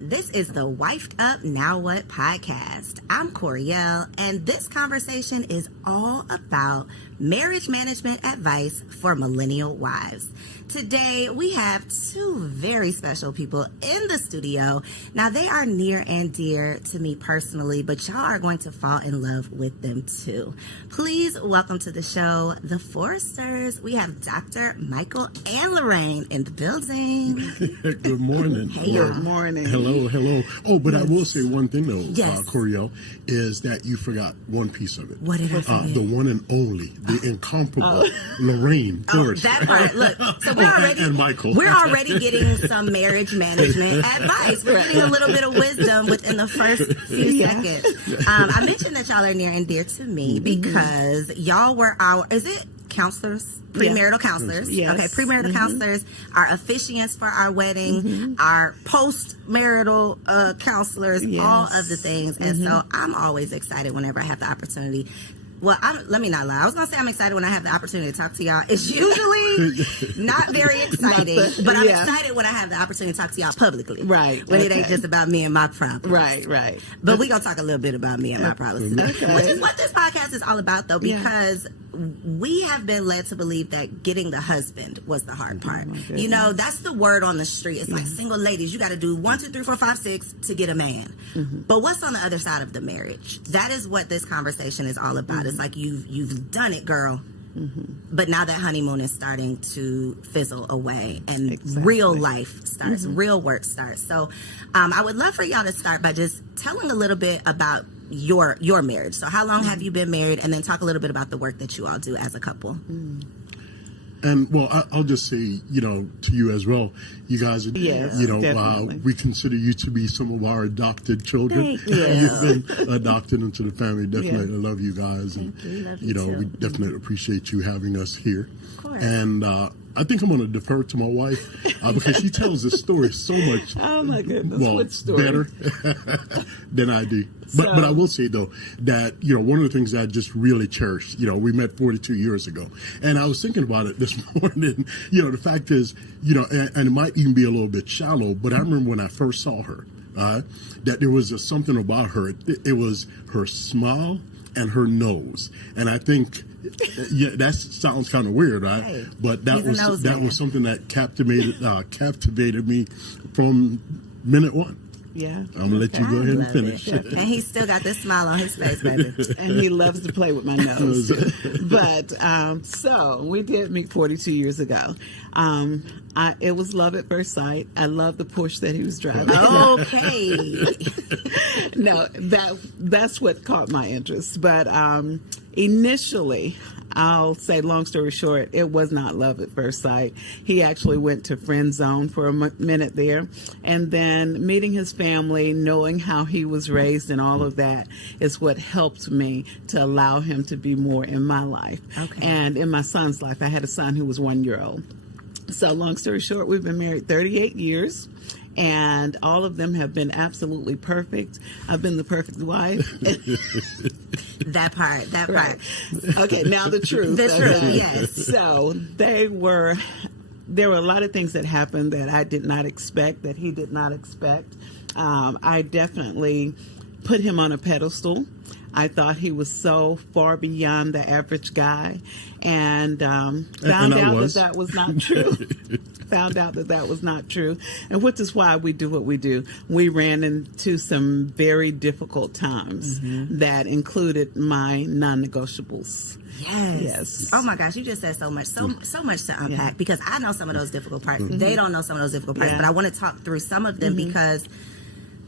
This is the Wifed Up Now What podcast. I'm Coriel, and this conversation is all about marriage management advice for millennial wives. Today, we have two very special people in the studio. Now, they are near and dear to me personally, but y'all are going to fall in love with them too. Please welcome to the show, the Foresters. We have Dr. Michael and Lorraine in the building. Good morning. Hey, Good morning. Hello. Oh, but I will say one thing though, Yes. Coriel, is that you forgot one piece of it. What did I forget? The one and only, the incomparable Lorraine Forrester. That part. Look, so and Michael. we're already getting some marriage management advice. We're getting a little bit of wisdom within the first few seconds. I mentioned that y'all are near and dear to me because y'all were is it counselors? Premarital counselors. Yes. Okay, premarital counselors, our officiants for our wedding, our post-marital counselors, all of the things. And so I'm always excited whenever I have the opportunity. Well, let me not lie. I was going to say I'm excited when I have the opportunity to talk to y'all. It's usually not very exciting, but I'm excited when I have the opportunity to talk to y'all publicly. Right. When it ain't just about me and my problems. Right. But we're going to talk a little bit about me and my problems today. Okay. Which is what this podcast is all about, though, because we have been led to believe that getting the husband was the hard part. You know, that's the word on the street. It's like single ladies, you got to do 1, 2, 3, 4, 5, 6 to get a man. But what's on the other side of the marriage? That is what this conversation is all about. It's like you've done it, girl. But now that honeymoon is starting to fizzle away and real life starts, real work starts. So I would love for y'all to start by just telling a little bit about your marriage. So how long have you been married? And then talk a little bit about the work that you all do as a couple. And well, I'll just say, to you as well, you guys are, we consider you to be some of our adopted children. Thank you. You've been adopted into the family. Definitely love you guys. And, Love you too. we definitely appreciate you having us here. Of course. And I think I'm going to defer to my wife because she tells this story so much Oh my goodness! What story? better than I do. But I will say, though, that, one of the things that I just really cherish, we met 42 years ago. And I was thinking about it this morning. The fact is, and it might even be a little bit shallow, but I remember when I first saw her, that there was something about her. It was her smile and her nose. And I think, that sounds kind of weird, right? Hey, but that was something that captivated me from minute one. Yeah. I'm going to let you go ahead and finish. And he's still got this smile on his face, baby. And he loves to play with my nose. But so we did meet 42 years ago. It was love at first sight. I love the Porsche that he was driving. Okay. No, that's what caught my interest. But initially, I'll say, long story short, it was not love at first sight. He actually went to friend zone for a minute there. And then meeting his family, knowing how he was raised and all of that is what helped me to allow him to be more in my life. Okay. And in my son's life, I had a son who was 1 year old. So long story short, we've been married 38 years. And all of them have been absolutely perfect. I've been the perfect wife. That part. Okay, now the truth. The truth, yes. So there were a lot of things that happened that I did not expect, that he did not expect. I definitely put him on a pedestal. I thought he was so far beyond the average guy, and found out that was not true. Found out that was not true, and which is why we do what we do. We ran into some very difficult times that included my non-negotiables. Yes. Oh my gosh, you just said so much to unpack because I know some of those difficult parts. They don't know some of those difficult parts, but I want to talk through some of them because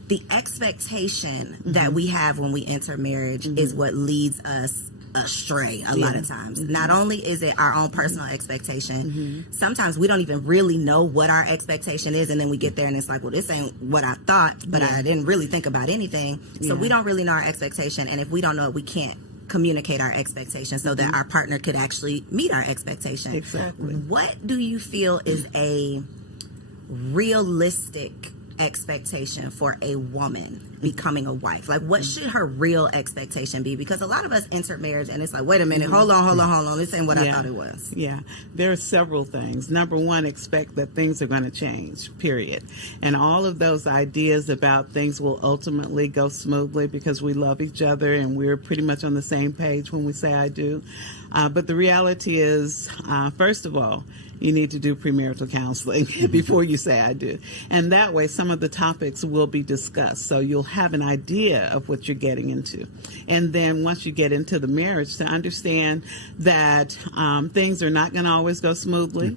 the expectation that we have when we enter marriage is what leads us astray a lot of times. Not only is it our own personal expectation, sometimes we don't even really know what our expectation is, and then we get there and it's like, well, this ain't what I thought, but I didn't really think about anything. So we don't really know our expectation, and if we don't know it, we can't communicate our expectations so that our partner could actually meet our expectation. Exactly. What do you feel is a realistic expectation for a woman becoming a wife? Like, what should her real expectation be? Because a lot of us enter marriage and it's like, wait a minute, hold on. This ain't what I thought it was. Yeah, there are several things. Number one, expect that things are going to change, period. And all of those ideas about things will ultimately go smoothly because we love each other and we're pretty much on the same page when we say I do. But the reality is, first of all, you need to do premarital counseling before you say I do. And that way, some of the topics will be discussed. So you'll have an idea of what you're getting into. And then once you get into the marriage, to understand that things are not going to always go smoothly.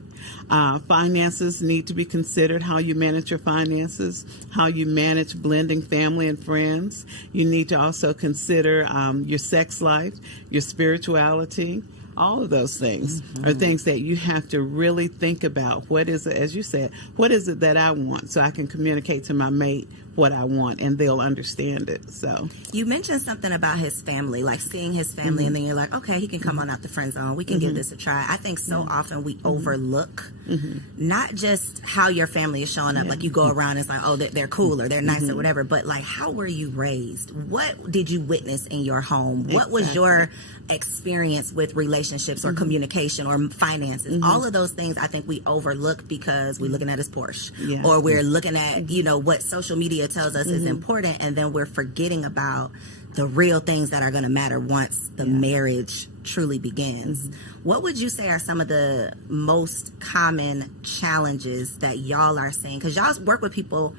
Finances need to be considered, how you manage your finances, how you manage blending family and friends. You need to also consider your sex life, your spirituality. All of those things are things that you have to really think about. What is it, as you said, what is it that I want so I can communicate to my mate what I want and they'll understand it. So you mentioned something about his family, like seeing his family, and then you're like, okay, he can come on out the friend zone. We can give this a try. I think so often we overlook not just how your family is showing up. Like you go around and it's like, oh, they're cool or they're nice or whatever, but like, how were you raised? What did you witness in your home? What was your experience with relationships or communication or finances? All of those things I think we overlook because we're looking at his Porsche or we're looking at, what social media tells us is important, and then we're forgetting about the real things that are going to matter once the marriage truly begins. What would you say are some of the most common challenges that y'all are seeing? Because y'all work with people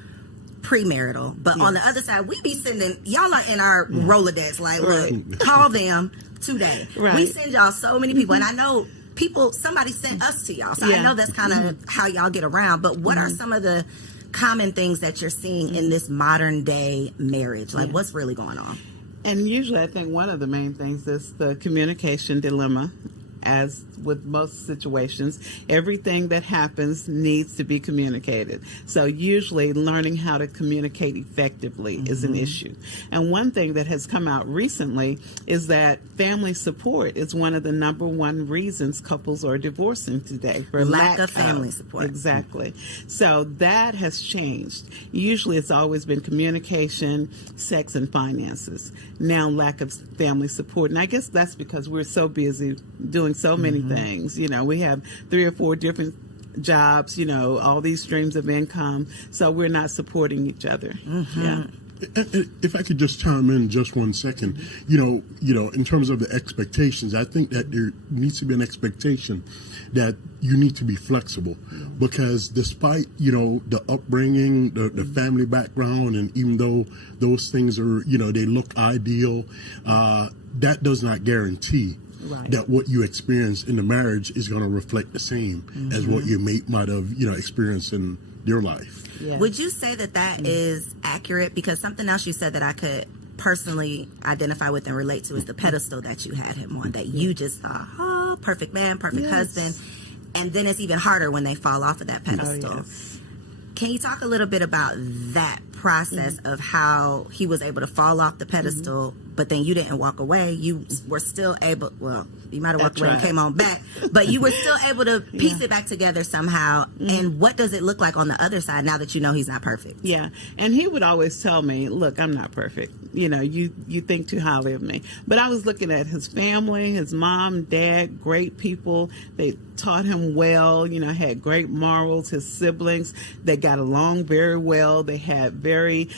premarital, but on the other side, we be sending, y'all are in our Rolodex, like, look, call them today. We send y'all so many people, and I know somebody sent us to y'all, so I know that's kind of how y'all get around, but what are some of the common things that you're seeing in this modern day marriage? Like, what's really going on? And usually I think one of the main things is the communication dilemma. As with most situations, everything that happens needs to be communicated. So usually learning how to communicate effectively is an issue. And one thing that has come out recently is that family support is one of the number one reasons couples are divorcing today. For lack of family support. Exactly. So that has changed. Usually it's always been communication, sex, and finances. Now lack of family support. And I guess that's because we're so busy doing so many things. We have 3 or 4 different jobs, all these streams of income. So we're not supporting each other. If I could just chime in just 1 second, in terms of the expectations, I think that there needs to be an expectation that you need to be flexible, because despite, the upbringing, the family background, and even though those things are, they look ideal, that does not guarantee that what you experience in the marriage is going to reflect the same as what your mate might have, experienced in your life. Yes. Would you say that is accurate? Because something else you said that I could personally identify with and relate to is the pedestal that you had him on, that you just thought, oh, perfect man, perfect husband. And then it's even harder when they fall off of that pedestal. Can you talk a little bit about that process of how he was able to fall off the pedestal, but then you didn't walk away? You were still able, well, you might have walked away and came on back, but you were still able to piece it back together somehow. And what does it look like on the other side now that you know he's not perfect? Yeah. And he would always tell me, look, I'm not perfect. You think too highly of me. But I was looking at his family, his mom, dad, great people. They taught him well, had great morals. His siblings, they got along very well. They had very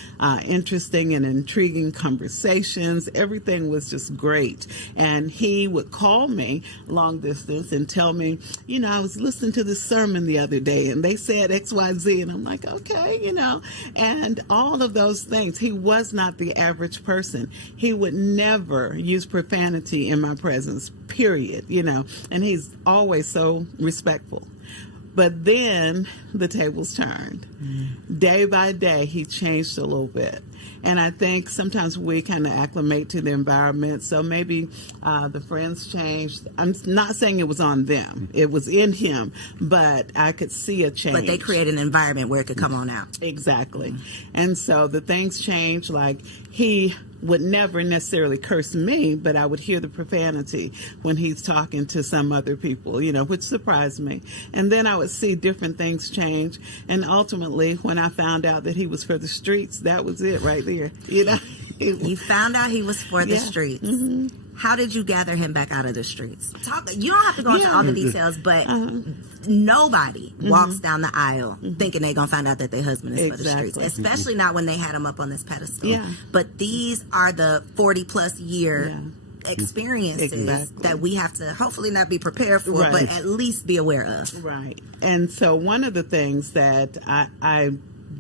interesting and intriguing conversations. Everything was just great. And he would call me long distance and tell me, I was listening to this sermon the other day and they said XYZ. And I'm like, okay, and all of those things. He was not the average person. He would never use profanity in my presence, period, and he's always so respectful. But then the tables turned. Day by day, he changed a little bit. And I think sometimes we kind of acclimate to the environment. So maybe the friends changed. I'm not saying it was on them. It was in him. But I could see a change. But they created an environment where it could come on out. Exactly. And so the things changed. Like he would never necessarily curse me, but I would hear the profanity when he's talking to some other people, which surprised me. And then I would see different things change. And ultimately, when I found out that he was for the streets, that was it right there. You found out he was for the streets. Mm-hmm. How did you gather him back out of the streets? You don't have to go into all the details, but nobody walks down the aisle thinking they're going to find out that their husband is for the streets, especially not when they had him up on this pedestal. Yeah. But these are the 40-plus year experiences that we have to hopefully not be prepared for, but at least be aware of. Right. And so one of the things that I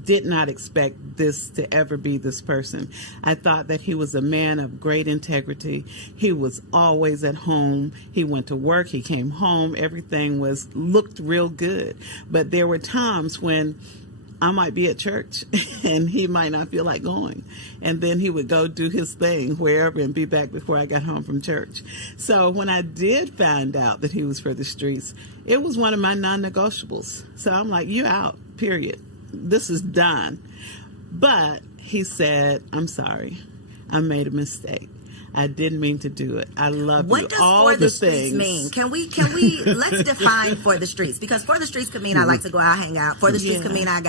did not expect this to ever be this person. I thought that he was a man of great integrity. He was always at home. He went to work. He came home. Everything looked real good. But there were times when I might be at church and he might not feel like going. And then he would go do his thing wherever and be back before I got home from church. So when I did find out that he was for the streets, it was one of my non-negotiables. So I'm like, you out, period. This is done. But he said, I'm sorry. I made a mistake. I didn't mean to do it. I love what you. Does all for the streets things mean? Can we let's define for the streets, because for the streets could mean I like to go out, hang out. For the streets could mean I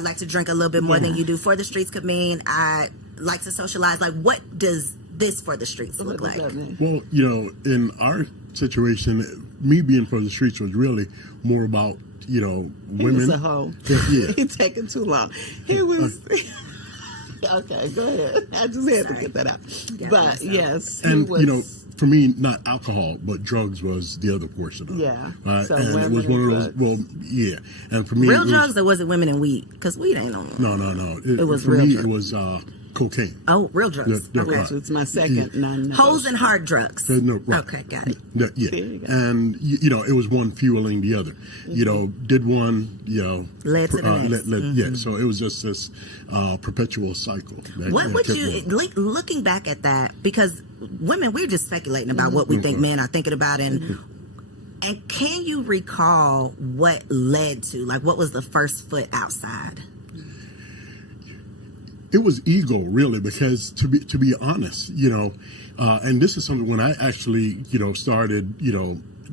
like to drink a little bit more than you do. For the streets could mean I like to socialize. Like, what does this for the streets look like? Well, in our situation, me being for the streets was really more about women. He was a hoe. Yeah. It's taking too long. He was. Okay, go ahead. I just had to get that out. But yes, and for me, not alcohol, but drugs was the other portion of it. Yeah. So and it was one of those. Well, yeah. And for me, real drugs, or was it women and weed? Because weed ain't on. No. It was for real me. drugs. It was cocaine. Oh, real drugs. Which was my second non-negotiable. Hoes and hard drugs. Right. Okay, got it. Yeah. There you go. And it was one fueling the other. Did one, led to the next. Yeah. So it was just this perpetual cycle. What would you, looking back at that, because women, we're just speculating about what we think men are thinking about, and can you recall what led to, like, what was the first foot outside? It was ego, really, because to be honest, and this is something when I actually, started,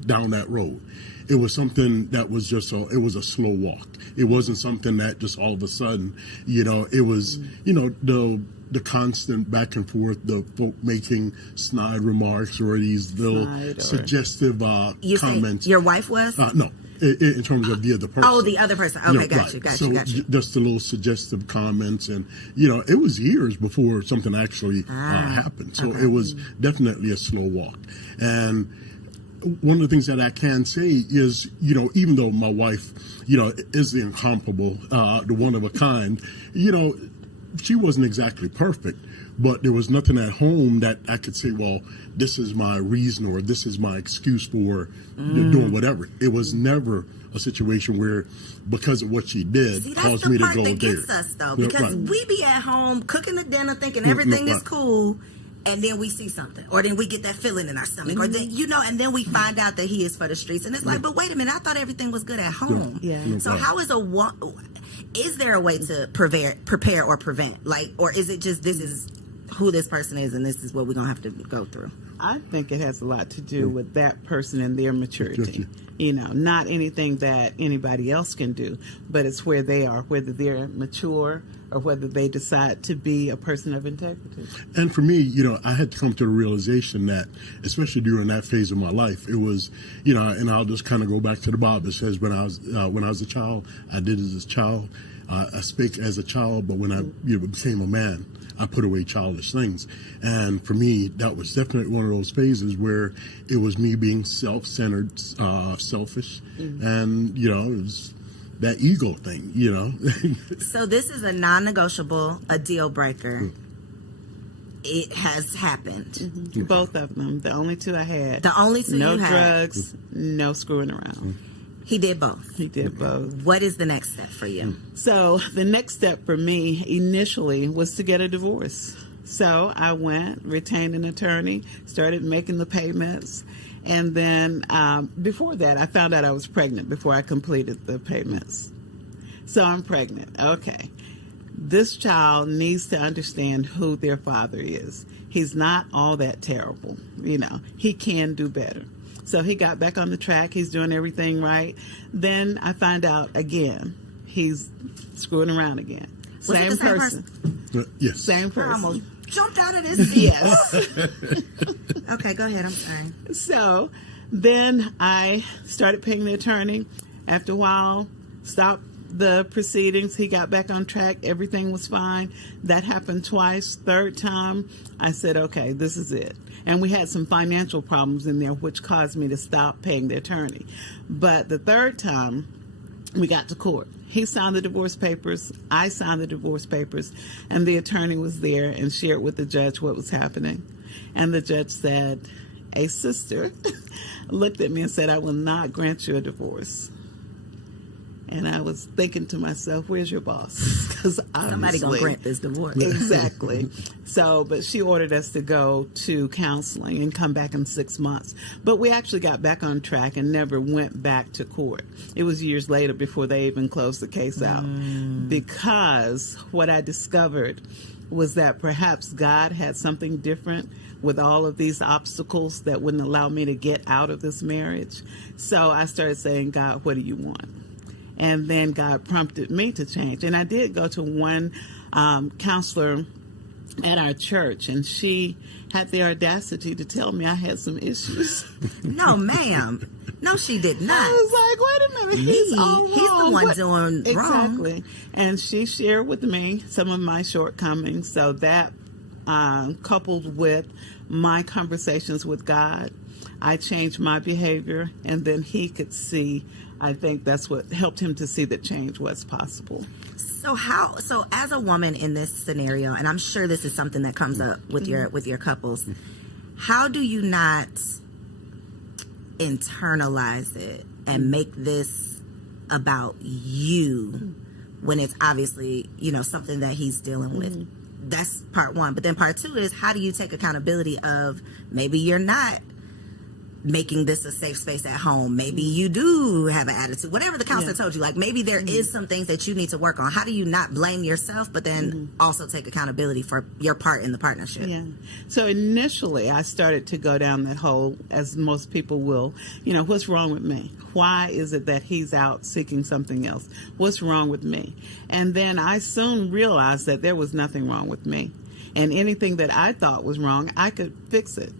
down that road. It was something that was it was a slow walk. It wasn't something that just all of a sudden, it was, the constant back and forth, the folk making snide remarks or these little suggestive comments. Your wife was? No. In terms of the other person. Oh, the other person. Okay, got you. Just the little suggestive comments, and it was years before something actually happened. So it was definitely a slow walk. And one of the things that I can say is, even though my wife, is the incomparable, the one of a kind, she wasn't exactly perfect. But there was nothing at home that I could say, well, this is my reason or this is my excuse for doing whatever. It was never a situation where, because of what she did, caused me to go there. That's the part that gets us, though, because we be at home cooking the dinner thinking everything is cool, and then we see something, or then we get that feeling in our stomach, or then, and then we find out that he is for the streets, and it's like, but wait a minute, I thought everything was good at home. Yeah. So how is there a way to prepare or prevent, or is it just this is who this person is and this is what we're going to have to go through? I think it has a lot to do with that person and their maturity. Not anything that anybody else can do, but it's where they are, whether they're mature or whether they decide to be a person of integrity. And for me, I had to come to the realization that, especially during that phase of my life, it was, and I'll just kind of go back to the Bible. It says when I was a child, I did as a child. I spake as a child, but when I became a man, I put away childish things. And for me, that was definitely one of those phases where it was me being self-centered, selfish, and, it was that ego thing, So this is a non-negotiable, a deal breaker. It has happened. Both of them. The only two I had. The only two no you had. No drugs, no screwing around. He did both. He did both. What is the next step for you? So the next step for me initially was to get a divorce. So I went, retained an attorney, started making the payments. And then before that, I found out I was pregnant before I completed the payments. So I'm pregnant. Okay. this child needs to understand who their father is. He's not all that terrible. He can do better. So he got back on the track. He's doing everything right. Then I find out again, he's screwing around again. Same person. Yes. Same person. I almost jumped out of this seat. Yes. Okay, go ahead. I'm sorry. So then I started paying the attorney. After a while, stopped the proceedings. He got back on track. Everything was fine. That happened twice. Third time, I said, okay, this is it. And we had some financial problems in there, which caused me to stop paying the attorney. But the third time, we got to court. He signed the divorce papers. I signed the divorce papers. And the attorney was there and shared with the judge what was happening. And the judge said, a sister looked at me and said, I will not grant you a divorce. And I was thinking to myself, where's your boss? Because somebody gonna grant this divorce. Exactly. So, but she ordered us to go to counseling and come back in 6 months. But we actually got back on track and never went back to court. It was years later before they even closed the case out. Because what I discovered was that perhaps God had something different with all of these obstacles that wouldn't allow me to get out of this marriage. So I started saying, God, what do you want? And then God prompted me to change. And I did go to one counselor at our church, and she had the audacity to tell me I had some issues. No, ma'am. No, she did not. I was like, wait a minute. He's all wrong. He's the one doing wrong. Exactly. And she shared with me some of my shortcomings. So that coupled with my conversations with God, I changed my behavior, and then he could see. I think that's what helped him to see that change was possible. So as a woman in this scenario, and I'm sure this is something that comes up with your couples, how do you not internalize it and make this about you when it's obviously, something that he's dealing with? That's part one. But then part two is, how do you take accountability of maybe you're not making this a safe space at home? Maybe you do have an attitude, whatever the counselor told you, like maybe there is some things that you need to work on. How do you not blame yourself, but then also take accountability for your part in the partnership? Yeah. So initially I started to go down that hole, as most people will, what's wrong with me? Why is it that he's out seeking something else? What's wrong with me? And then I soon realized that there was nothing wrong with me. And anything that I thought was wrong, I could fix it,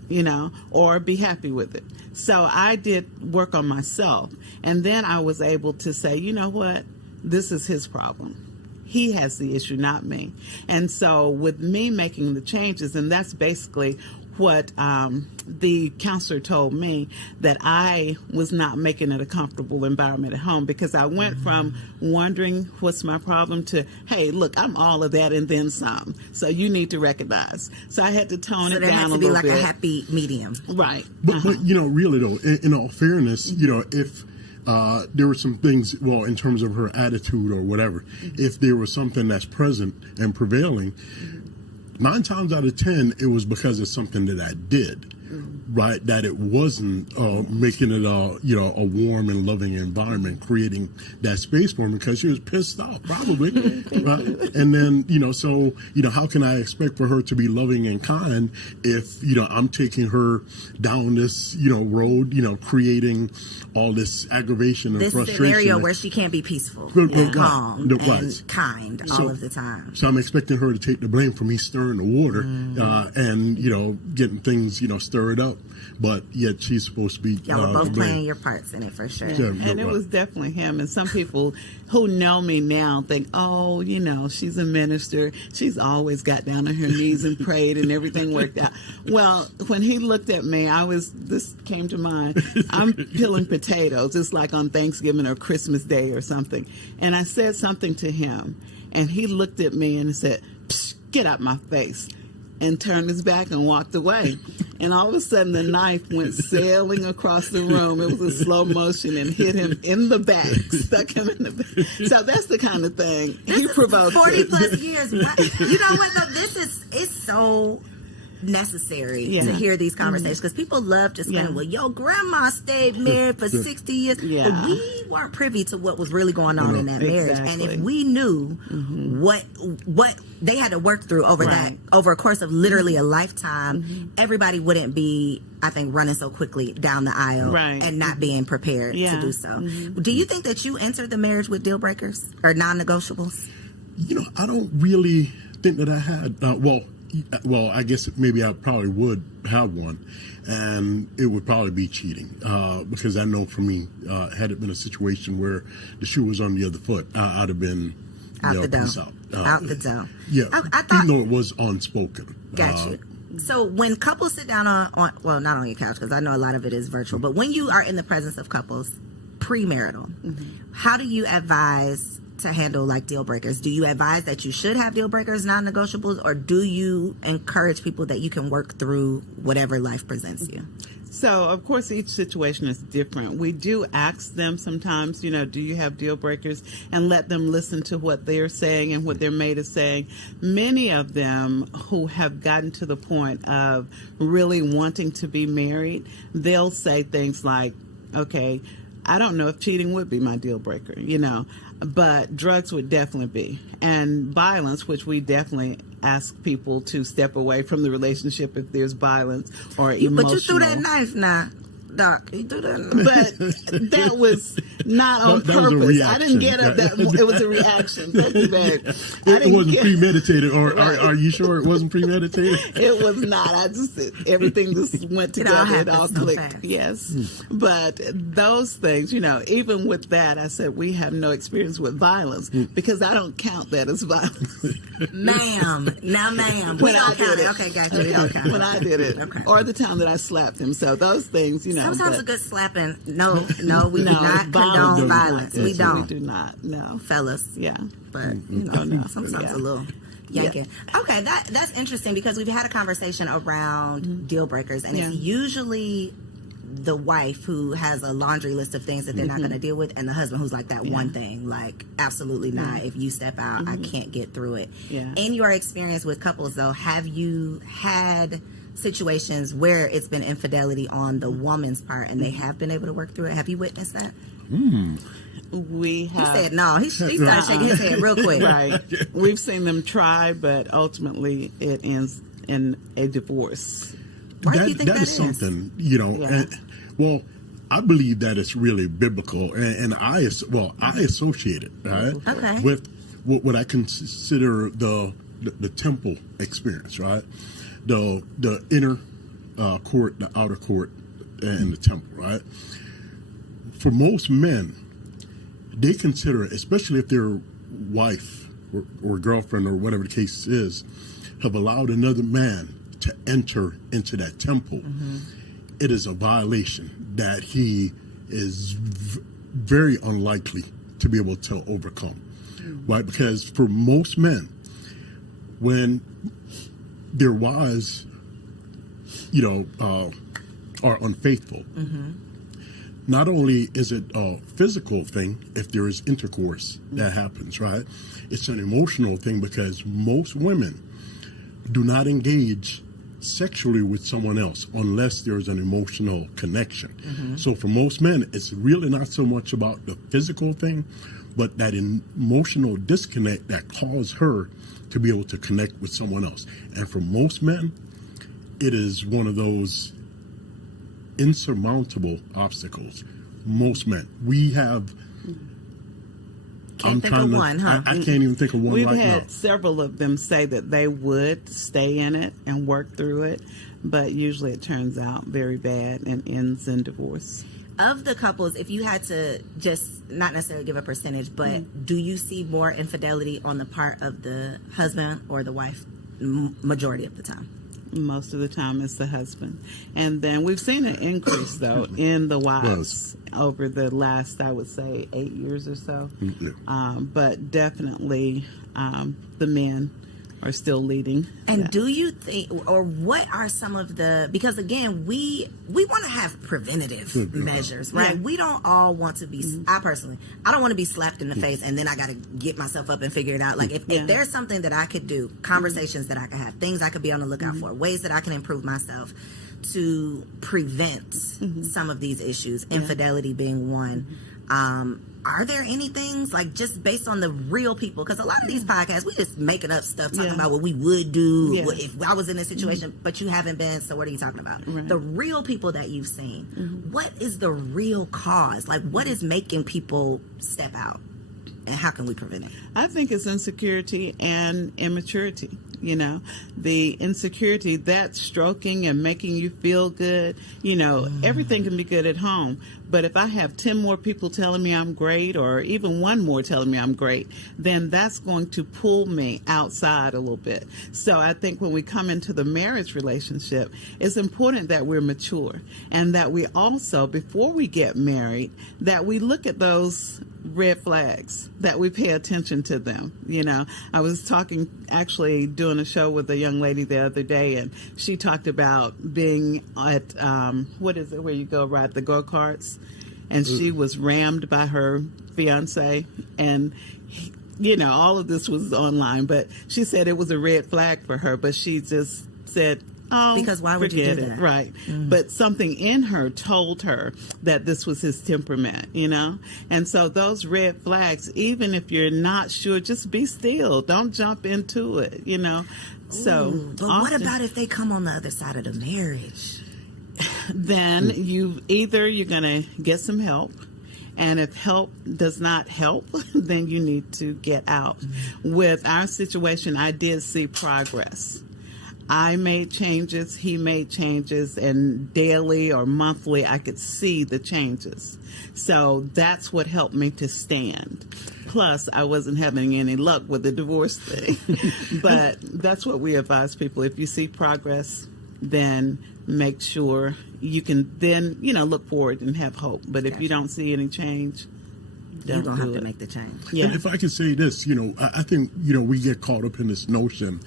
or be happy with it. So I did work on myself. And then I was able to say, you know what? This is his problem. He has the issue, not me. And so with me making the changes, and that's basically what the counselor told me, that I was not making it a comfortable environment at home, because I went from wondering what's my problem to, hey, look, I'm all of that and then some. So you need to recognize. So I had to tone it down a little bit. So there had to be like a happy medium. Right. But really though, in all fairness, if there were some things, in terms of her attitude or whatever, if there was something that's present and prevailing, 9 times out of 10, it was because of something that I did, right? That it wasn't making it a warm and loving environment, creating that space for me, because she was pissed off, probably, right? And then, so, how can I expect for her to be loving and kind if, I'm taking her down this, road, creating all this aggravation and frustration. This scenario where she can't be peaceful and calm and kind all of the time. So I'm expecting her to take the blame for me stirring the water and, getting things, stirred up. But yet she's supposed to be... Y'all were both playing your parts in it, for sure. Yeah, and it was definitely him. And some people who know me now think, oh, she's a minister. She's always got down on her knees and prayed and everything worked out. Well, when he looked at me, this came to mind. I'm peeling potatoes. It's like on Thanksgiving or Christmas Day or something. And I said something to him, and he looked at me and said, Psh, get out my face, and turned his back and walked away. And all of a sudden, the knife went sailing across the room. It was a slow motion and hit him in the back, stuck him in the back. So that's the kind of thing he provoked. 40 plus years. You know what, though? It's so necessary Yeah. to hear these conversations because people love just saying, well, your grandma stayed married for 60 years. Yeah. But we weren't privy to what was really going on in that marriage. And if we knew what they had to work through over over a course of literally a lifetime, everybody wouldn't be, I think, running so quickly down the aisle and not being prepared to do so. Do you think that you entered the marriage with deal breakers or non-negotiables? You know, I don't really think that I had. Well, I guess maybe I probably would have one, and it would probably be cheating. Because I know for me, had it been a situation where the shoe was on the other foot, I'd have been out the peace door. out. Out the door. Yeah, I thought, even though it was unspoken. Got you. So when couples sit down on well, not on your couch because I know a lot of it is virtual, but when you are in the presence of couples premarital, how do you advise to handle like deal breakers? Do you advise that you should have deal breakers, non-negotiables, or do you encourage people that you can work through whatever life presents you? So, of course, each situation is different. We do ask them sometimes, do you have deal breakers? And let them listen to what they're saying and what their mate is saying. Many of them who have gotten to the point of really wanting to be married, they'll say things like, okay, I don't know if cheating would be my deal breaker, but drugs would definitely be. And violence, which we definitely ask people to step away from the relationship if there's violence or emotional. But you threw that knife now. Doc, you threw that knife. But that was not on That was a purpose. reaction. I didn't get up. It was a reaction. Thank you, babe. It wasn't premeditated, or are you sure it wasn't premeditated? It was not. Everything just went together. It all clicked. Fast. Yes. But those things, even with that, I said we have no experience with violence because I don't count that as violence. Ma'am. Now, ma'am. When I did it. Okay, gotcha. We don't count. When I did it. Okay. Or the time that I slapped him. So those things, Sometimes a good slapping. No, we do not condone violence. violence. We don't. We do not. No. Fellas. Yeah. But, sometimes a little yanking. Yeah. Okay, that's interesting because we've had a conversation around deal breakers, and it's usually the wife who has a laundry list of things that they're not going to deal with, and the husband who's like that one thing, like, absolutely not. If you step out, I can't get through it. Yeah. In your experience with couples, though, have you had situations where it's been infidelity on the woman's part and they have been able to work through it? Have you witnessed that? We have. He said no. He started shaking his head real quick. Right. We've seen them try, but ultimately it ends in a divorce. Why do you think that is something, well, I believe that it's really biblical, and I associate it, right? Okay. With what I consider the temple experience, right? The inner court, the outer court, and the temple, right? For most men, they consider, especially if their wife or girlfriend or whatever the case is, have allowed another man to enter into that temple, it is a violation that he is very unlikely to be able to overcome, right? Because for most men, when their wives, are unfaithful, not only is it a physical thing if there is intercourse that happens, right? It's an emotional thing because most women do not engage sexually with someone else unless there's an emotional connection. So for most men, it's really not so much about the physical thing, but that emotional disconnect that caused her to be able to connect with someone else. And for most men, it is one of those insurmountable obstacles. Most men. We have... Can't think of one, huh? I can't even think of one We've right now. We've had several of them say that they would stay in it and work through it, but usually it turns out very bad and ends in divorce. Of the couples, if you had to just not necessarily give a percentage, but do you see more infidelity on the part of the husband or the wife majority of the time? Most of the time it's the husband. And then we've seen an increase, though, in the wives over the last, I would say, 8 years or so. But definitely the men are still leading. And do you think, or what are some of the, because again, we want to have preventative measures, right? Yeah. We don't all want to be, I personally, I don't want to be slapped in the face and then I got to get myself up and figure it out. Like if there's something that I could do, conversations that I could have, things I could be on the lookout for, ways that I can improve myself to prevent some of these issues, infidelity being one. Are there any things, like, just based on the real people? Because a lot of these podcasts, we just making up stuff, talking about what we would do if I was in this situation, but you haven't been, so what are you talking about? Right. The real people that you've seen, what is the real cause? Like, what is making people step out? And how can we prevent it? I think it's insecurity and immaturity. You know, the insecurity, that stroking and making you feel good, you know, everything can be good at home. But if I have 10 more people telling me I'm great, or even one more telling me I'm great, then that's going to pull me outside a little bit. So I think when we come into the marriage relationship, it's important that we're mature, and that we also, before we get married, that we look at those red flags, that we pay attention to them. You know, I was actually doing a show with a young lady the other day, and she talked about being at, what is it, where you go ride the go-karts, and she was rammed by her fiance, and you know, all of this was online, but she said it was a red flag for her, but she just said, oh, because why would you do that? Right. But something in her told her that this was his temperament, you know? And so those red flags, even if you're not sure, just be still. Don't jump into it, you know? So, but what about if they come on the other side of the marriage? Then you're going to get some help. And if help does not help, then you need to get out. With our situation, I did see progress. I made changes, he made changes, and daily or monthly I could see the changes. So that's what helped me to stand. Plus, I wasn't having any luck with the divorce thing. But that's what we advise people. If you see progress, then make sure you can then, you know, look forward and have hope. But if you don't see any change, you're going to have to make the change. Yeah. And if I can say this, you know, I think, you know, we get caught up in this notion,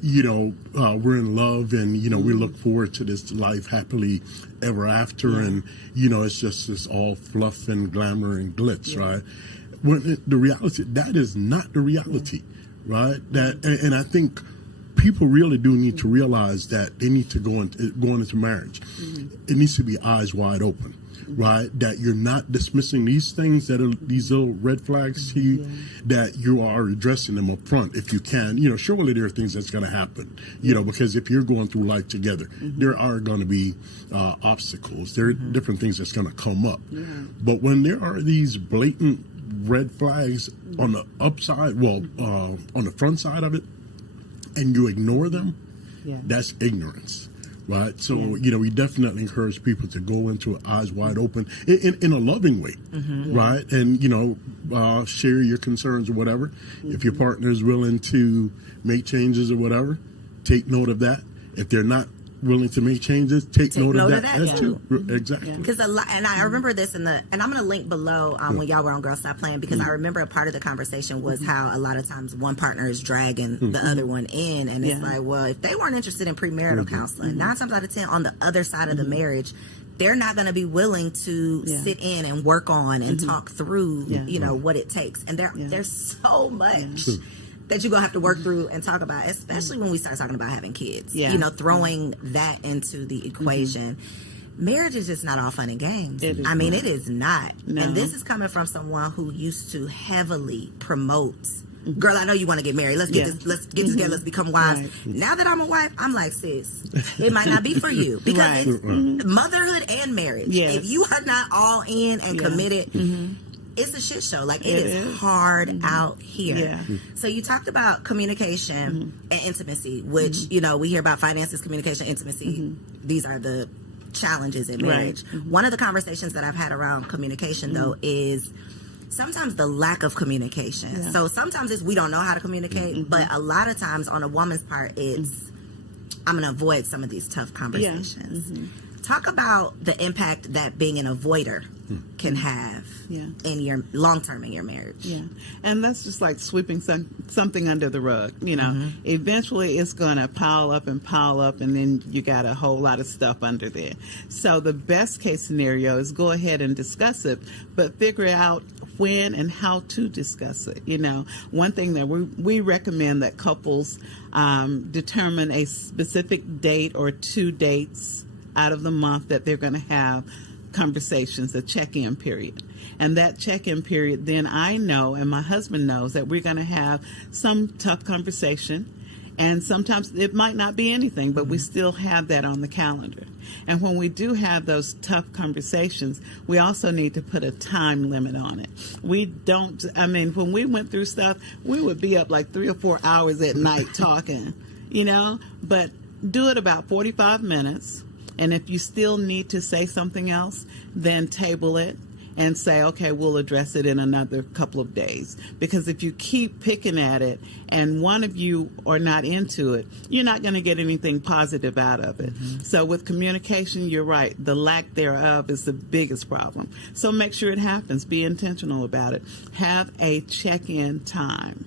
you know, we're in love and, you know, we look forward to this life happily ever after. And, you know, it's just this all fluff and glamour and glitz, right? When the reality, that is not the reality, right? And I think people really do need to realize that they need to going into marriage. It needs to be eyes wide open. Right, that you're not dismissing these things that are these little red flags to you, that you are addressing them up front if you can. You know, surely there are things that's going to happen, you know, because if you're going through life together, there are going to be obstacles. There are different things that's going to come up. But when there are these blatant red flags on the upside, on the front side of it, and you ignore them, that's ignorance. Right. So, you know, we definitely encourage people to go into it eyes wide open in a loving way. Right. And, you know, share your concerns or whatever. If your partner is willing to make changes or whatever, take note of that. If they're not willing to make changes, take note of that too. Exactly. Because and I remember this and I'm going to link below when y'all were on Girl Stop Playing, because I remember a part of the conversation was how a lot of times one partner is dragging the other one in, and it's like, well, if they weren't interested in premarital counseling, 9 times out of 10 on the other side of the marriage, they're not going to be willing to sit in and work on and talk through, you know, what it takes. And there's so much that you're going to have to work through and talk about, especially when we start talking about having kids. You know, throwing that into the equation. Marriage is just not all fun and games. I mean, it is not. No. And this is coming from someone who used to heavily promote, girl, I know you want to get married. Let's get this. Let's get together. Let's become wives. Now that I'm a wife, I'm like, sis, it might not be for you, because it's motherhood and marriage. If you are not all in and committed, it's a shit show. Like, it is hard out here. So you talked about communication and intimacy, which, you know, we hear about finances, communication, intimacy. These are the challenges in marriage. One of the conversations that I've had around communication, though, is sometimes the lack of communication. So sometimes it's we don't know how to communicate, but a lot of times on a woman's part, it's I'm going to avoid some of these tough conversations. Talk about the impact that being an avoider can have in your long term in your marriage. Yeah, and that's just like sweeping something under the rug. Eventually it's going to pile up, and then you got a whole lot of stuff under there. So the best case scenario is go ahead and discuss it, but figure out when and how to discuss it. One thing that we recommend that couples determine a specific date or 2 dates out of the month that they're going to have conversations, a check-in period. And that check-in period, then I know and my husband knows that we're going to have some tough conversation. And sometimes it might not be anything, but we still have that on the calendar. And when we do have those tough conversations, we also need to put a time limit on it. When we went through stuff, we would be up like 3 or 4 hours at night talking, but do it about 45 minutes. And if you still need to say something else, then table it and say, okay, we'll address it in another couple of days. Because if you keep picking at it and one of you are not into it, you're not going to get anything positive out of it. So with communication, you're right. The lack thereof is the biggest problem. So make sure it happens. Be intentional about it. Have a check-in time.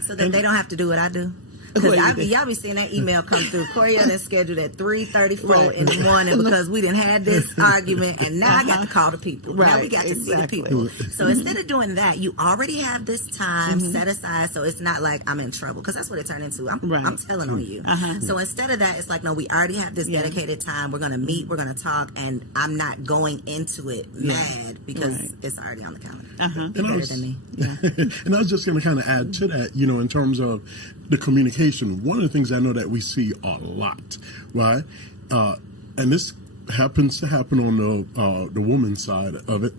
So that they don't have to do what I do. Because y'all be seeing that email come through. Coriel is scheduled at 3:34 in the morning because we didn't have this argument, and now I got to call the people. Now we got to see the people. So instead of doing that, you already have this time set aside, so it's not like I'm in trouble, because that's what it turned into. I'm telling on you. So instead of that, it's like, no, we already have this dedicated time. We're going to meet, we're going to talk, and I'm not going into it mad because it's already on the calendar. And I was just going to kind of add to that, in terms of the communication. One of the things I know that we see a lot, right? And this happens to happen on the woman's side of it,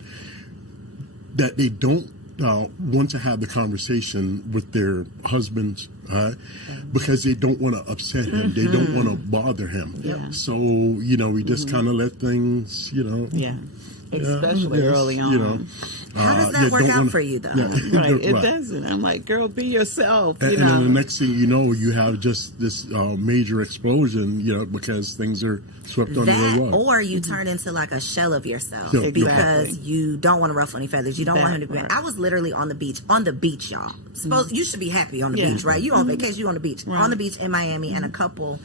that they don't want to have the conversation with their husbands, right? Because they don't want to upset him. They don't want to bother him. So, we just kind of let things, especially early on. How does that work out for you, though? It doesn't. I'm like, girl, be yourself. And then the next thing you know, you have just this major explosion, because things are swept under the rug. Or you turn into like a shell of yourself because you don't want to ruffle any feathers. You don't want him to be. I was literally on the beach, y'all. You should be happy on the beach, right? You on vacation, you on the beach. On the beach in Miami, and a couple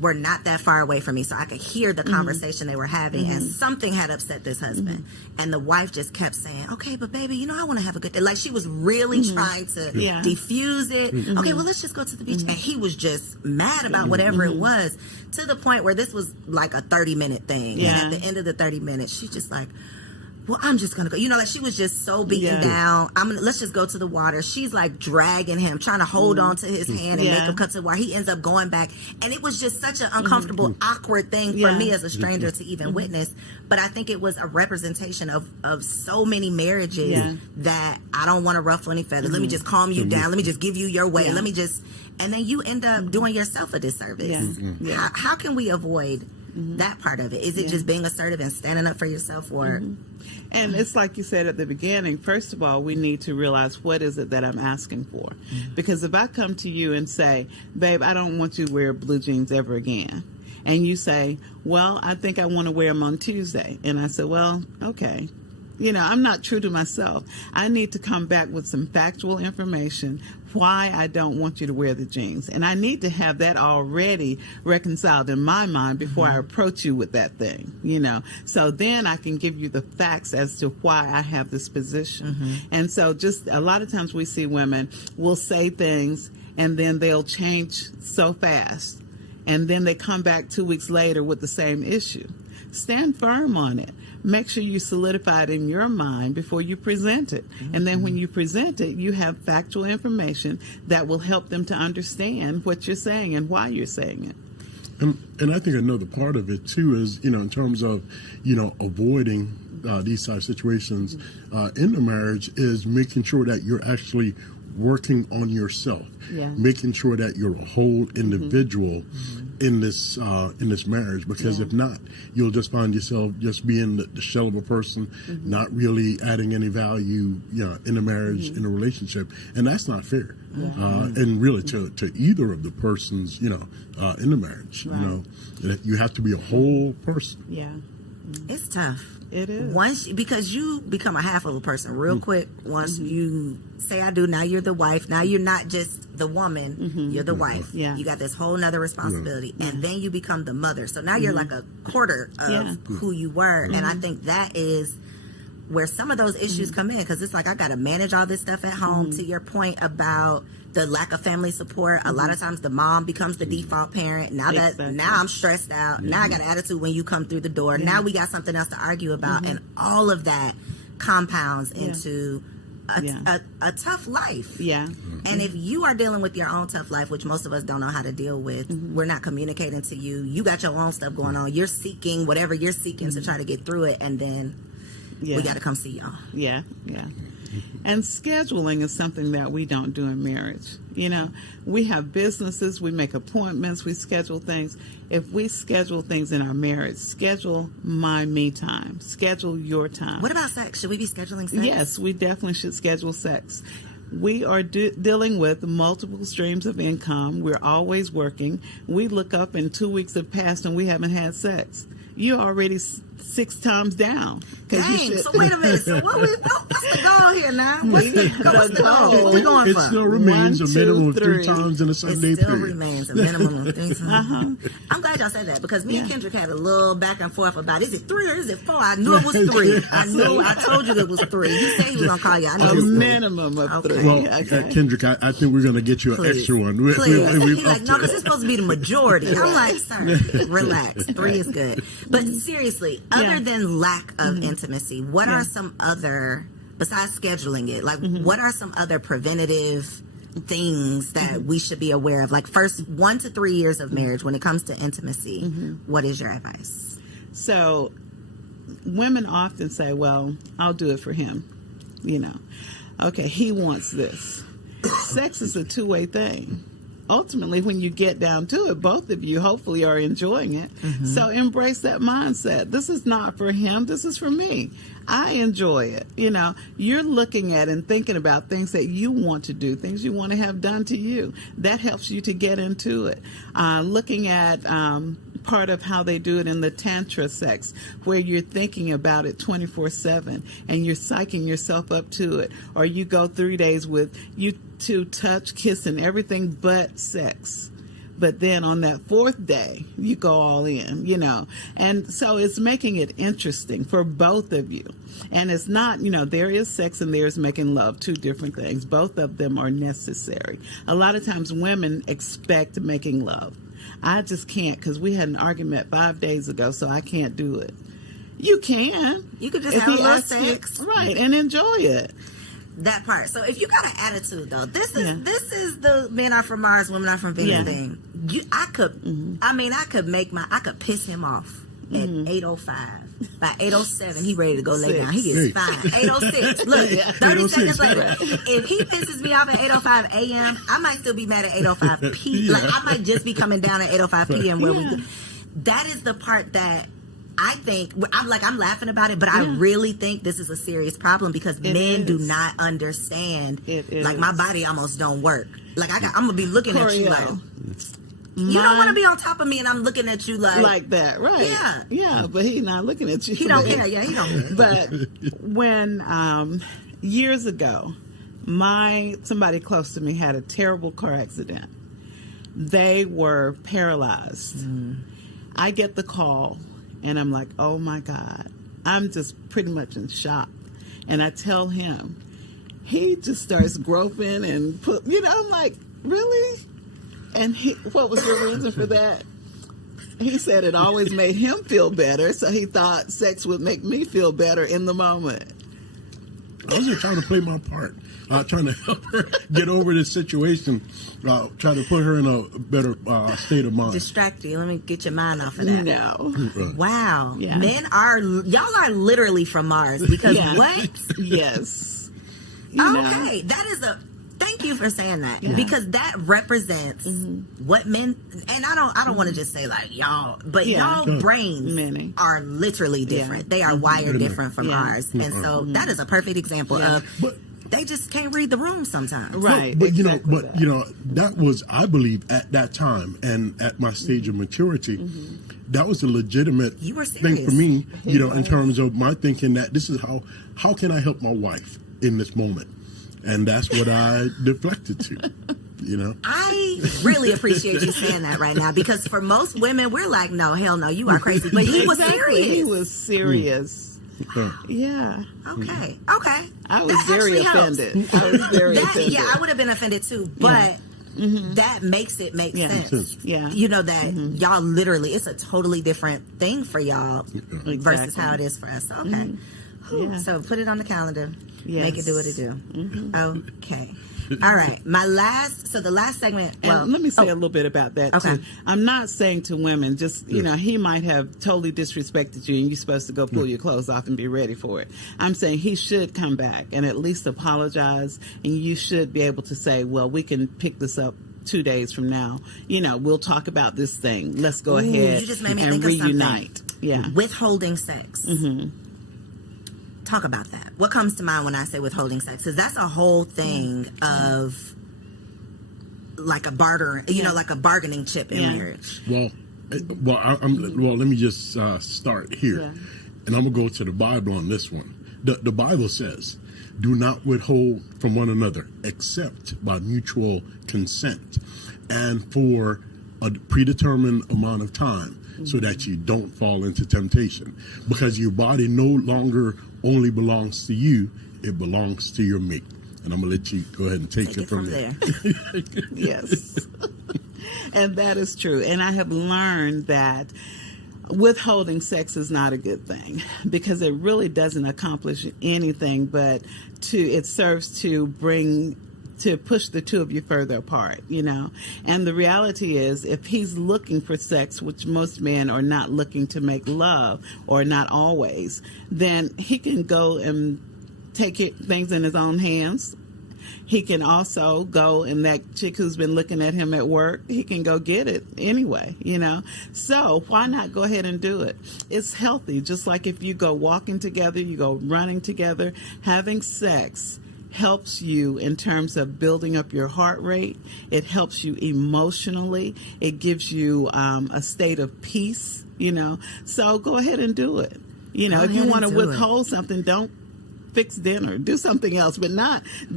were not that far away from me, so I could hear the conversation they were having, and something had upset this husband. And the wife just kept saying, okay, but baby, I want to have a good day. Like, she was really trying to diffuse it. Okay, well, let's just go to the beach. And he was just mad about whatever it was, to the point where this was like a 30-minute thing. And at the end of the 30 minutes, she's just like, well, I'm just going to go. Like, she was just so beaten down. Let's just go to the water. She's like dragging him, trying to hold on to his hand and make him come to the water. He ends up going back. And it was just such an uncomfortable, awkward thing for me as a stranger to even witness. But I think it was a representation of so many marriages that I don't want to ruffle any feathers. Let me just calm you down. Let me just give you your way. Let me just... And then you end up doing yourself a disservice. How can we avoid that part of it? Is it just being assertive and standing up for yourself, or... And it's like you said at the beginning, first of all, we need to realize, what is it that I'm asking for? Because if I come to you and say, babe, I don't want you to wear blue jeans ever again. And you say, well, I think I want to wear them on Tuesday. And I said, well, okay. I'm not true to myself. I need to come back with some factual information why I don't want you to wear the jeans. And I need to have that already reconciled in my mind before I approach you with that thing, So then I can give you the facts as to why I have this position. And so just a lot of times we see women will say things and then they'll change so fast. And then they come back 2 weeks later with the same issue. Stand firm on it. Make sure you solidify it in your mind before you present it. And then when you present it, you have factual information that will help them to understand what you're saying and why you're saying it. And I think another part of it, too, is, in terms of, avoiding these type of situations in the marriage, is making sure that you're actually working on yourself, making sure that you're a whole individual in this marriage, because if not, you'll just find yourself just being the shell of a person, not really adding any value in the marriage, in a relationship, and that's not fair. And really to either of the persons in the marriage. You have to be a whole person. It's tough. It is. Because you become a half of a person real quick. Once you say I do, now you're the wife. Now you're not just the woman, you're the wife. Yeah. You got this whole nother responsibility. And then you become the mother. So now you're like a quarter of who you were. And I think that is where some of those issues come in, because it's like I got to manage all this stuff at home. To your point about the lack of family support, a lot of times the mom becomes the default parent. Now now I'm stressed out. Now I got an attitude when you come through the door. Now we got something else to argue about, and all of that compounds into a tough life. Yeah. And if you are dealing with your own tough life, which most of us don't know how to deal with, we're not communicating to you. You got your own stuff going on. You're seeking whatever you're seeking to try to get through it, and then we got to come see y'all. Yeah, yeah. And scheduling is something that we don't do in marriage. You know, we have businesses, we make appointments, we schedule things. If we schedule things in our marriage, schedule my me time, schedule your time. What about sex? Should we be scheduling sex? Yes, we definitely should schedule sex. We are dealing with multiple streams of income. We're always working. We look up and 2 weeks have passed and we haven't had sex. You're already 6 times down. Dang, so wait a minute. So what's the goal here now? What's the goal? What we going it for? It still remains a minimum of 3 times in a Sunday period. It still remains a minimum of 3 times. I'm glad y'all said that, because me and Kendrick had a little back and forth about, is it 3 or is it 4? I knew it was 3. I told you it was 3. He said he was going to call you. I know a minimum of 3. Well, Kendrick, I think we're going to get you an extra one. Please. He's like, no, because it's supposed to be the majority. I'm like, sir, relax. 3 is good. But seriously, other than lack of intimacy, what are some other, besides scheduling it, like what are some other preventative things that we should be aware of? Like, first 1 to 3 years of marriage, when it comes to intimacy, what is your advice? So women often say, well, I'll do it for him. You know, okay, he wants this. Sex is a two-way thing. Ultimately, when you get down to it, both of you hopefully are enjoying it. So embrace that mindset. This is not for him. This is for me. I enjoy it. You know, you're looking at and thinking about things that you want to do, things you want to have done to you. That helps you to get into it. Looking at part of how they do it in the tantra sex, where you're thinking about it 24/7 and you're psyching yourself up to it. Or you go 3 days with you two touch, kiss, and everything but sex. But then on that 4th day, you go all in, you know. And so it's making it interesting for both of you. And it's not, you know, there is sex and there's making love, 2 different things. Both of them are necessary. A lot of times women expect making love. I just can't, because we had an argument 5 days ago, so I can't do it. You can. You could just have a little sex. Right, and enjoy it. That part. So if you got an attitude, though, this is the men are from Mars, women are from Venus thing. I could piss him off at 8:05. By 8:07, he ready to go lay down. He is fine. 8:06. Look, 30 seconds later, if he pisses me off at 8:05 a.m., I might still be mad at 8:05 p.m. Like, I might just be coming down at 8:05 p.m. where that is the part that I think, I'm laughing about it, but I really think this is a serious problem, because men do not understand. Like, my body almost don't work. Like, I'm going to be looking at you like, you don't want to be on top of me, and I'm looking at you like that, right? Yeah, yeah. But he's not looking at you. He don't care. Yeah, he don't care. But when years ago, somebody close to me had a terrible car accident. They were paralyzed. I get the call, and I'm like, oh my God, I'm just pretty much in shock. And I tell him, he just starts groping and I'm like, really? And what was your reason for that? He said it always made him feel better, so he thought sex would make me feel better in the moment. I was just trying to play my part, trying to help her get over this situation, trying to put her in a better state of mind. Distract you. Let me get your mind off of that. No. Wow. Yeah. Y'all are literally from Mars, because what? Yes. Okay. That is thank you for saying that, because that represents what men, and I don't want to just say like y'all, but y'all brains are literally different. They are wired different from ours, and so that is a perfect example of. they just can't read the room sometimes. Right. But exactly that was, I believe, at that time and at my stage of maturity, that was a legitimate You were thing serious. for me, in terms of my thinking that this is how can I help my wife in this moment? And that's what I deflected to. I really appreciate you saying that right now, because for most women, we're like, no, hell no, you are crazy. But he was serious. He was serious. Yeah. Okay. I was That very actually helps. offended. I was very offended. Yeah, I would have been offended too, but that makes it make sense. Yeah. That y'all literally, it's a totally different thing for y'all versus how it is for us. So, okay. Yeah. So put it on the calendar. Yes. Make it do what it do. Okay. All right. The last segment. And let me say a little bit about that Okay. too. I'm not saying to women, just he might have totally disrespected you, and you're supposed to go pull your clothes off and be ready for it. I'm saying he should come back and at least apologize, and you should be able to say, well, we can pick this up 2 days from now. We'll talk about this thing. Let's go ahead you just made me and think of something. reunite. Yeah. Withholding sex. Talk about that. What comes to mind when I say withholding sex? Because that's a whole thing of like a barter, like a bargaining chip in marriage. Well, let me just start here, and I'm gonna go to the Bible on this one. The Bible says, "Do not withhold from one another, except by mutual consent, and for a predetermined amount of time, so that you don't fall into temptation, because your body no longer only belongs to you; it belongs to your mate." And I'm gonna let you go ahead and take it from there. Yes. And that is true. And I have learned that withholding sex is not a good thing, because it really doesn't accomplish anything, but it serves to push the two of you further apart, And the reality is, if he's looking for sex, which most men are not looking to make love, or not always, then he can go and take things in his own hands. He can also go, and that chick who's been looking at him at work, he can go get it anyway, So why not go ahead and do it? It's healthy. Just like if you go walking together, you go running together, having sex helps you in terms of building up your heart rate. It helps you emotionally. It gives you a state of peace, So go ahead and do it. If you want to withhold something, don't fix dinner. Do something else, but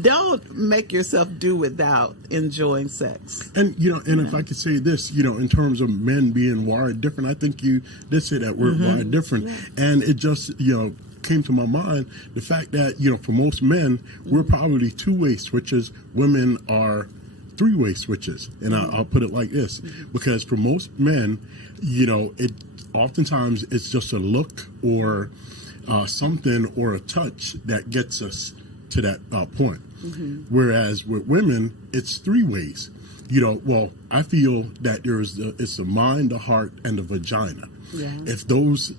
don't make yourself do without enjoying sex. And if I could say this, in terms of men being wired different, I think you did say that word, wired different, and it just came to my mind the fact that for most men, we're probably two-way switches. Women are three-way switches, and I'll put it like this, because for most men, it oftentimes it's just a look or something or a touch that gets us to that point. Whereas with women, it's three ways. I feel that it's the mind, the heart, and the vagina. If those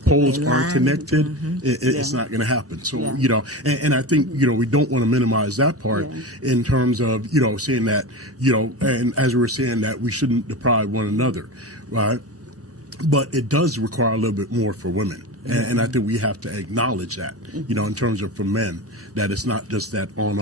poles aren't connected, it's not going to happen. So, and I think, we don't want to minimize that part in terms of, saying that, and as we were saying that we shouldn't deprive one another, right? But it does require a little bit more for women. And I think we have to acknowledge that, in terms of for men, that it's not just that on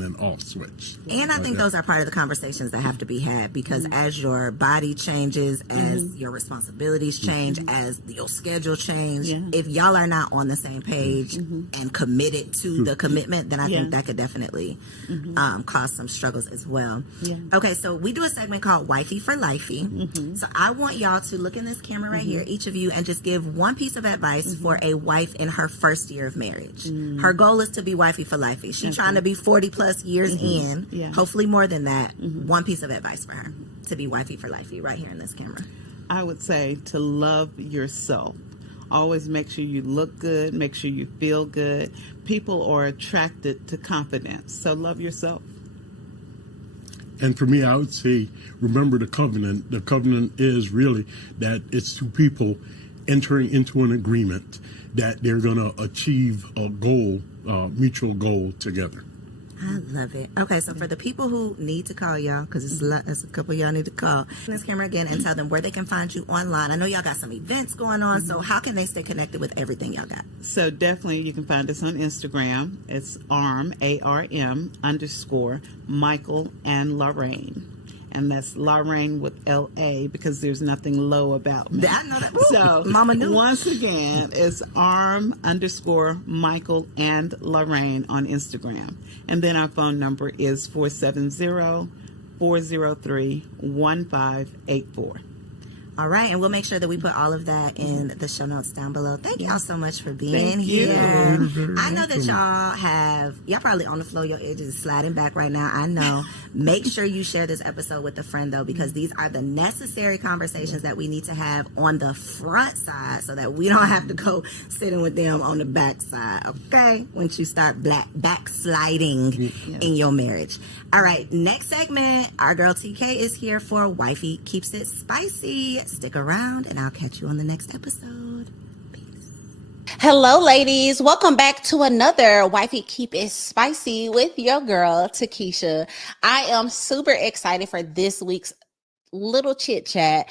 and off switch. And I think those are part of the conversations that have to be had, because as your body changes, as your responsibilities change, as your schedule change, if y'all are not on the same page and committed to the commitment, then I think that could definitely cause some struggles as well. Okay, so we do a segment called Wifey for Lifey. So I want y'all to look in this camera right here, each of you, and just give one piece of advice for a wife in her first year of marriage. Her goal is to be wifey for lifey. She's trying to be 40 plus years in, hopefully more than that. One piece of advice for her to be wifey for lifey right here in this camera. I would say to love yourself. Always make sure you look good, make sure you feel good. People are attracted to confidence, so love yourself. And for me, I would say, remember the covenant. The covenant is really that it's two people entering into an agreement that they're going to achieve a goal, mutual goal together. I love it. Okay, so for the people who need to call y'all, because it's a couple of y'all need to call this camera again and tell them where they can find you online. I know y'all got some events going on, so how can they stay connected with everything y'all got? So definitely you can find us on Instagram. It's ARM, ARM _ Michael and Lorraine. And that's Lorraine with LA because there's nothing low about me. I know that. So Mama knew. Once again, it's ARM _ Michael and Lorraine on Instagram. And then our phone number is 470-403-1584. All right, and we'll make sure that we put all of that in the show notes down below. Thank y'all so much for being here. I know that y'all probably on the floor, your edges is sliding back right now. I know. Make sure you share this episode with a friend, though, because these are the necessary conversations that we need to have on the front side so that we don't have to go sitting with them on the back side, okay? Once you start backsliding in your marriage. All right, next segment, our girl TK is here for Wifey Keeps It Spicy. Stick around, and I'll catch you on the next episode. Peace. Hello, ladies. Welcome back to another Wifey Keep It Spicy with your girl, Takesha. I am super excited for this week's little chit chat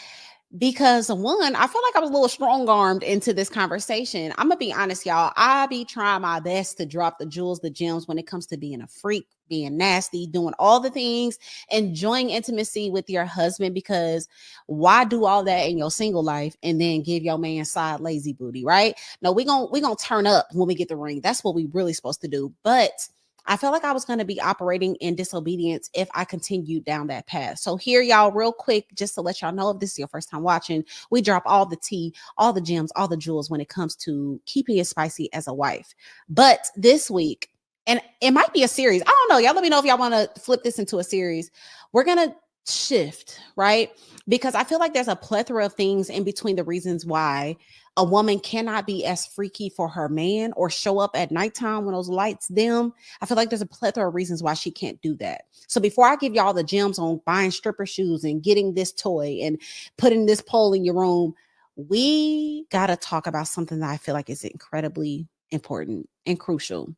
because, one, I feel like I was a little strong-armed into this conversation. I'm going to be honest, y'all. I be trying my best to drop the jewels, the gems when it comes to being a freak, being nasty, doing all the things, enjoying intimacy with your husband, because why do all that in your single life and then give your man side lazy booty, right? No, we gonna turn up when we get the ring. That's what we really supposed to do. But I felt like I was going to be operating in disobedience if I continued down that path. So here, y'all, real quick, just to let y'all know, if this is your first time watching, we drop all the tea, all the gems, all the jewels when it comes to keeping it spicy as a wife. But this week, and it might be a series. I don't know. Y'all let me know if y'all want to flip this into a series. We're going to shift, right? Because I feel like there's a plethora of things in between the reasons why a woman cannot be as freaky for her man or show up at nighttime when those lights dim. I feel like there's a plethora of reasons why she can't do that. So before I give y'all the gems on buying stripper shoes and getting this toy and putting this pole in your room, we got to talk about something that I feel like is incredibly important and crucial.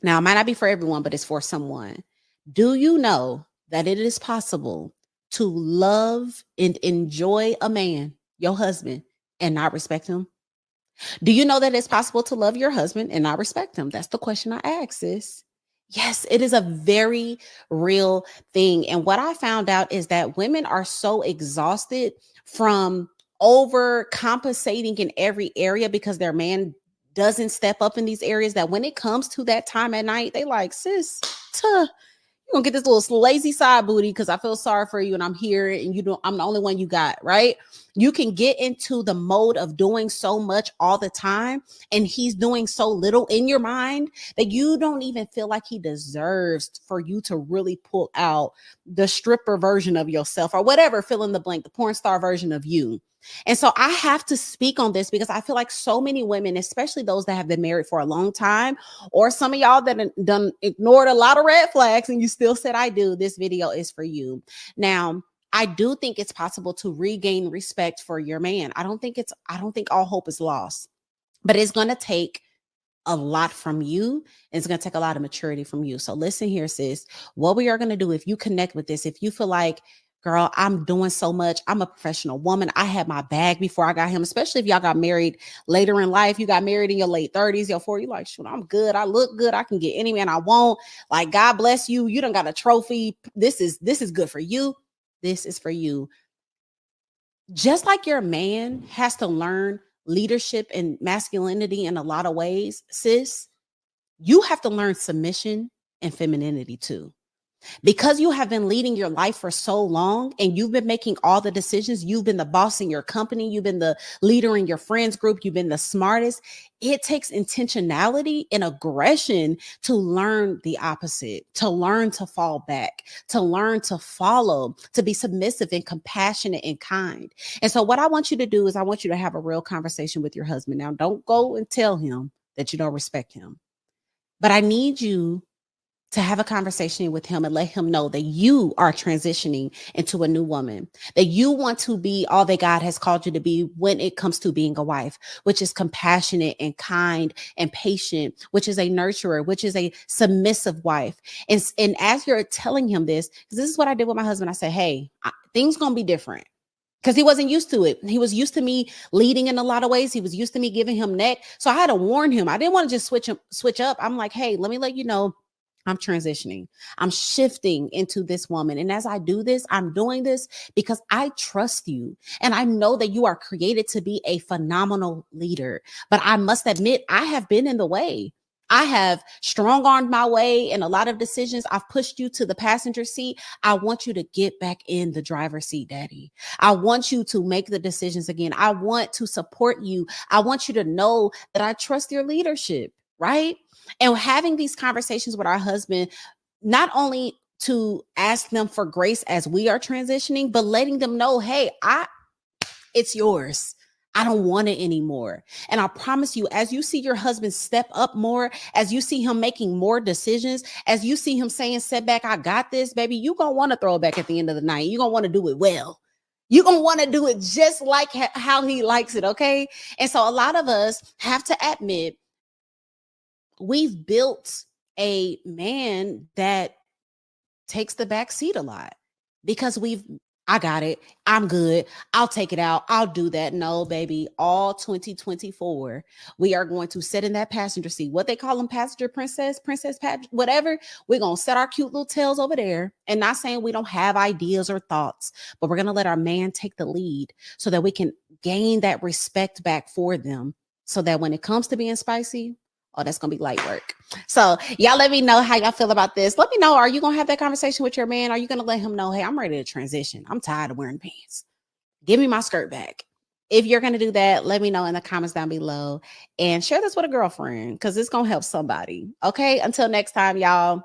Now, it might not be for everyone, but it's for someone. Do you know that it is possible to love and enjoy a man, your husband, and not respect him? Do you know that it's possible to love your husband and not respect him? That's the question I ask, sis. Yes, it is a very real thing. And what I found out is that women are so exhausted from overcompensating in every area because their man doesn't step up in these areas that when it comes to that time at night, they like, sis, you're gonna get this little lazy side booty because I feel sorry for you and I'm here and I'm the only one you got, right? You can get into the mode of doing so much all the time and he's doing so little in your mind that you don't even feel like he deserves for you to really pull out the stripper version of yourself or whatever, fill in the blank, the porn star version of you. And so I have to speak on this because I feel like so many women, especially those that have been married for a long time, or some of y'all that done ignored a lot of red flags and you still said, I do, this video is for you. Now, I do think it's possible to regain respect for your man. I don't think all hope is lost, but it's going to take a lot from you. And it's going to take a lot of maturity from you. So listen here, sis, what we are going to do, if you connect with this, if you feel like, girl, I'm doing so much, I'm a professional woman, I had my bag before I got him, especially if y'all got married later in life, you got married in your late 30s, your 40s, like, shoot, I'm good, I look good, I can get any man I want, like, God bless you, you done got a trophy, this is good for you, this is for you. Just like your man has to learn leadership and masculinity in a lot of ways, sis, you have to learn submission and femininity too. Because you have been leading your life for so long and you've been making all the decisions, you've been the boss in your company, you've been the leader in your friends group, you've been the smartest. It takes intentionality and aggression to learn the opposite, to learn to fall back, to learn to follow, to be submissive and compassionate and kind. And so what I want you to do is I want you to have a real conversation with your husband. Now, don't go and tell him that you don't respect him, but I need you to have a conversation with him and let him know that you are transitioning into a new woman, that you want to be all that God has called you to be when it comes to being a wife, which is compassionate and kind and patient, which is a nurturer, which is a submissive wife. And as you're telling him this, because this is what I did with my husband, I said, hey, things going to be different. Because he wasn't used to it. He was used to me leading in a lot of ways. He was used to me giving him neck. So I had to warn him. I didn't want to just switch up. I'm like, hey, let me let you know I'm transitioning. I'm shifting into this woman. And as I do this, I'm doing this because I trust you. And I know that you are created to be a phenomenal leader. But I must admit, I have been in the way. I have strong-armed my way in a lot of decisions. I've pushed you to the passenger seat. I want you to get back in the driver's seat, Daddy. I want you to make the decisions again. I want to support you. I want you to know that I trust your leadership, right? And having these conversations with our husband, not only to ask them for grace as we are transitioning, but letting them know, hey, it's yours. I don't want it anymore. And I promise you, as you see your husband step up more, as you see him making more decisions, as you see him saying, setback, I got this, baby, you're going to want to throw it back at the end of the night. You're going to want to do it well. You're going to want to do it just like how he likes it, okay? And so a lot of us have to admit we've built a man that takes the back seat a lot because I got it. I'm good. I'll take it out. I'll do that. No, baby. All 2024, we are going to sit in that passenger seat. What they call them, passenger princess, whatever. We're going to set our cute little tails over there. And not saying we don't have ideas or thoughts, but we're going to let our man take the lead so that we can gain that respect back for them. So that when it comes to being spicy, oh, that's going to be light work. So y'all let me know how y'all feel about this. Let me know, are you going to have that conversation with your man? Are you going to let him know, hey, I'm ready to transition. I'm tired of wearing pants. Give me my skirt back. If you're going to do that, let me know in the comments down below and share this with a girlfriend because it's going to help somebody. Okay. Until next time, y'all.